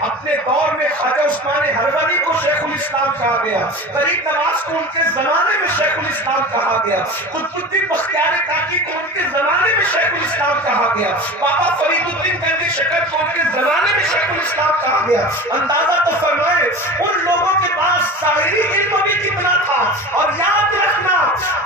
اپنے دور میں خواجہ عثمان ہروری کو شیخ الاسلام کہا گیا، غریب نواز کو ان کے زمانے میں شیخ الاسلام کہا گیا، قطب الدین بختیار کاکی کو ان کے زمانے میں شیخ الاسلام کہا گیا، بابا فرید الدین گنج شکر کو ان کے زمانے میں شیخ الاسلام کہا گیا۔ اندازہ تو فرمائے ان لوگوں کے پاس ظاہری علم بھی کتنا تھا، اور یاد رکھنا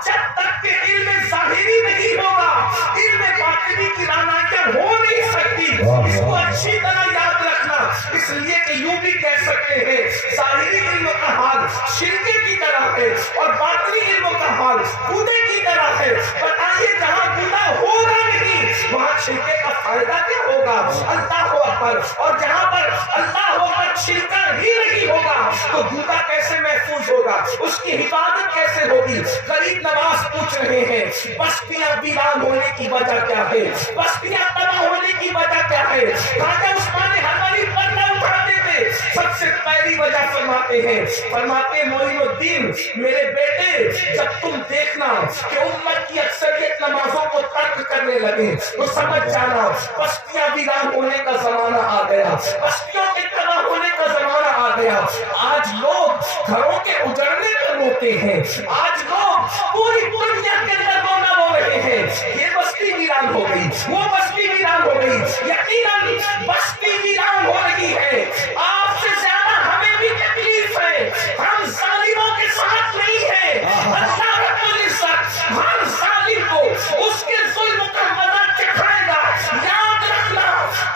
جب تک کہ علم ظاہری نہیں ہوگا علم باطنی کی رانائیاں ہو نہیں سکتی۔ اس کو اچھی طرح یاد رکھنا، اس لیے کہ یوں بھی کہہ سکتے ہیں ظاہری علم کا حال شرکے کی طرح ہے اور باطنی علم کا حال کودے کی طرح ہے۔ بتائیے جہاں کودا ہوگا نہیں وہاں چھلکے کا فائدہ کیا ہوگا؟ اللہ اکبر۔ اور جہاں پر اللہ اکبر چھلکا ہی نہیں ہوگا تو کودا کیسے محفوظ ہوگا؟ اس کی حفاظت کیسے ہوگی؟ غریب نواز پوچھ رہے ہیں بستیاں ویران ہونے کی وجہ کیا ہے؟ بستیاں تباہ ہونے کی وجہ کیا ہے؟ خواجہ عثمان ہروری پردہ اٹھاتے تھے، سب سے پہلی وجہ فرماتے ہیں، فرماتے معین الدین میرے بیٹے جب تم دیکھنا کہ امت کی اکثریت نمازوں کو ترک کرنے لگے تو سمجھ جانا بستیاں ویران ہونے کا زمانہ آ گیا، بستیوں کے تباہ ہونے کا زمانہ آ گیا۔ آج لوگ گھروں کے اجڑنے پر روتے ہیں، آج لوگ پوری دنیا کے اندر رونا رو رہے ہیں، یہ بستی ویران ہو گئی، وہ بستی ویران ہو گئی۔ یقیناً بستی ویران ہو رہی ہے، آپ سے زیادہ ہمیں بھی تکلیف ہے، ہم ظالموں کے ساتھ نہیں ہیں۔ اللہ رب العزت ہر ظالم کو اس کے ظلم کا مزہ چکھائے گا۔ یاد رکھنا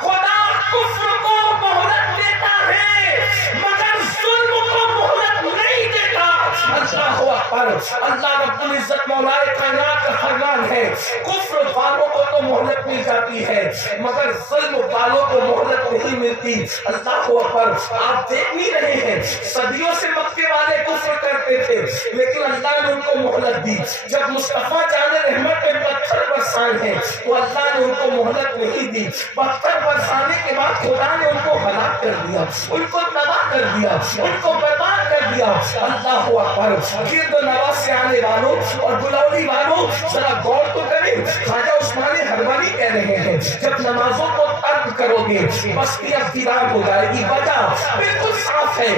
خدا کفر کو مہلت دیتا ہے مگر ظلم کو مہلت نہیں دیتا۔ اللہ اکبر۔ اللہ رب العزت مولا کائنات کا فرمان ہے کفر والوں کو تو مہلت مل جاتی ہے مگر ظلم والوں کو مہلت نہیں ملتی۔ اللہ اکبر۔ آپ دیکھ نہیں رہے ہیں صدیوں سے مکے والے کفر کرتے تھے لیکن اللہ نے ان کو مہلت دی۔ جب مصطفیٰ جان رحمت پہ پتھر برسائے ہیں تو اللہ نے ان کو مہلت نہیں دی، پتھر برسانے کے بعد خدا نے ان کو ہلاک کر دیا، ان کو تباہ کر دیا، ان کو برباد کر دیا۔ اللہ اکبر۔ گرد و نواز سے آنے والوں اور بلولی والوں ذرا غور تو کریں، خواجہ عثمان ہروری کہہ رہے ہیں جب نمازوں کو ترک کرو گے بستیاں ویران ہو جائے گی۔ وجہ بالکل صاف ہے،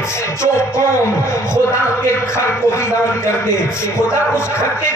جو قوم خدا کے گھر کو ویران کر دے خدا اس گھر کے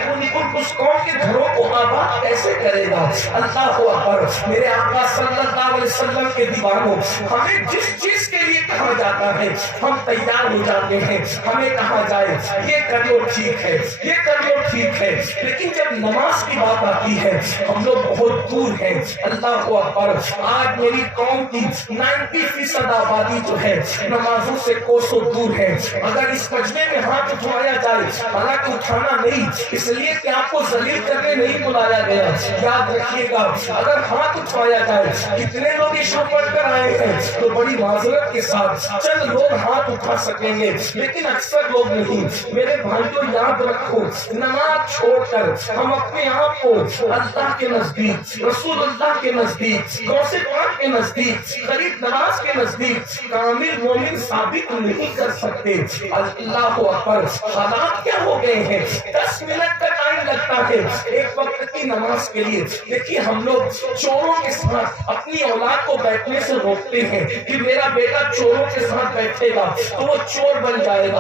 اس قوم کے گھروں کو آباد کیسے کرے گا؟ اللہ اکبر۔ میرے آقا صلی اللہ علیہ وسلم کے دیوانوں، ہمیں جس چیز کے لیے کہا جاتا ہے ہم تیار ہو جاتے ہیں، ہمیں کہا جائے یہ کر لو ٹھیک ہے، یہ کر لو ٹھیک ہے، لیکن جب نماز کی بات آتی ہے ہم لوگ بہت دور ہیں۔ اللہ اکبر۔ آج میری قوم کی 90% آبادی جو ہے نمازوں سے کوسوں دور ہے۔ اگر اس مجمع میں ہاتھ اٹھایا جائے، حالانکہ اٹھانا نہیں اس لیے کہ آپ کو ذلیل کرنے نہیں بلایا گیا، یاد رکھیے گا اگر ہاتھ اٹھایا جائے کتنے لوگ عشاء پڑھ کر آئے ہیں تو بڑی معذرت کے ساتھ چند لوگ ہاتھ اٹھا سکیں گے لیکن اکثر لوگ نہیں۔ میرے بھائیوں یاد رکھو نماز چھوڑ کر ہم اپنے آپ کو اللہ کے نزدیک، رسول اللہ کے نزدیک، غوث پاک کے نزدیک، غریب نواز کے نزدیک کامل مومن ثابت نہیں کر سکتے۔ اللہ اکبر۔ حالات کیا ہو گئے ہیں، 10 منٹ کا ٹائم لگتا ہے ایک وقت کی نماز کے لیے، لیکن ہم لوگ چوروں کے ساتھ اپنی اولاد کو بیٹھنے سے روکتے ہیں کہ میرا بیٹا چوروں کے ساتھ بیٹھے گا تو وہ چور بن جائے گا۔